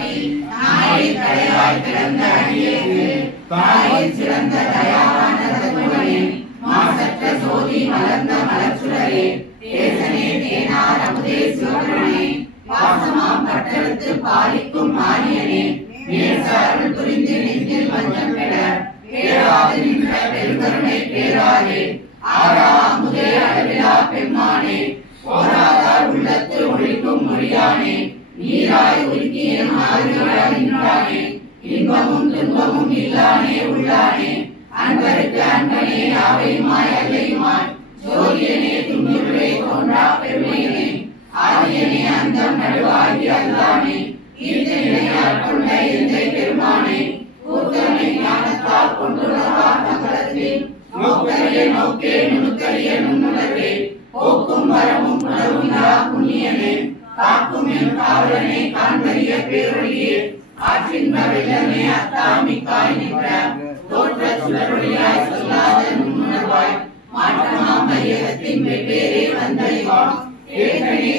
காட்டி நாளில் தலைவாய் கிடந்த அடியேற்கு தாயில் சிறந்த தயாவான தத்துவனே மாசற்ற சோதி மலர்ந்த மலர்ச்சுடரே தேசனே தேனார் அமுதே சிவபுரனே பாசமாம் பட்டெடுத்து பாலிக்கும் மாரியனே நேச அருள் புரிந்து நெஞ்சில் வஞ்சம் பெற பேராது நின்ற பெருங்கருணை பேராரே ஆரா அமுதே அளவிலா பெம்மானே போராதார் உள்ளத்து ஒழிக்கும் மொழியானே நீராய் உருக்கி என் ஆதியாய் நின்றானே இன்பமும் துன்பமும் இல்லானே உள்ளானே அன்பருக்கு அன்பனே அவையுமாய் அல்லையுமாய் ஜோதியனே துன்புருளே தோன்றா பெருமையனே ஆதியனே அந்தம் நடுவாகி அல்லானே ஈர்த்த நிலையால் கொண்ட எந்தை பெருமானே கூத்தனை ஞானத்தால் கொண்டுள்ளவார் மங்களத்தில் நோக்கரிய நோக்கே நுணுக்கரிய நுண்ணுணர்வே போக்கும் வரமும் புணர்வுங்களா புண்ணியனே காக்கும் என் காவலனே காண்பறிய பேரொழியே ஆற்றின்ப வெள்ளமே அத்தாமிக்காய் நின்ற தோற்ற சுடரொழியாய் சொல்லாத நுண்ணுணர்வாய் மாற்றமாம் மையகத்தின் வெவ்வேறே வந்தறிவாம் ஏற்கனே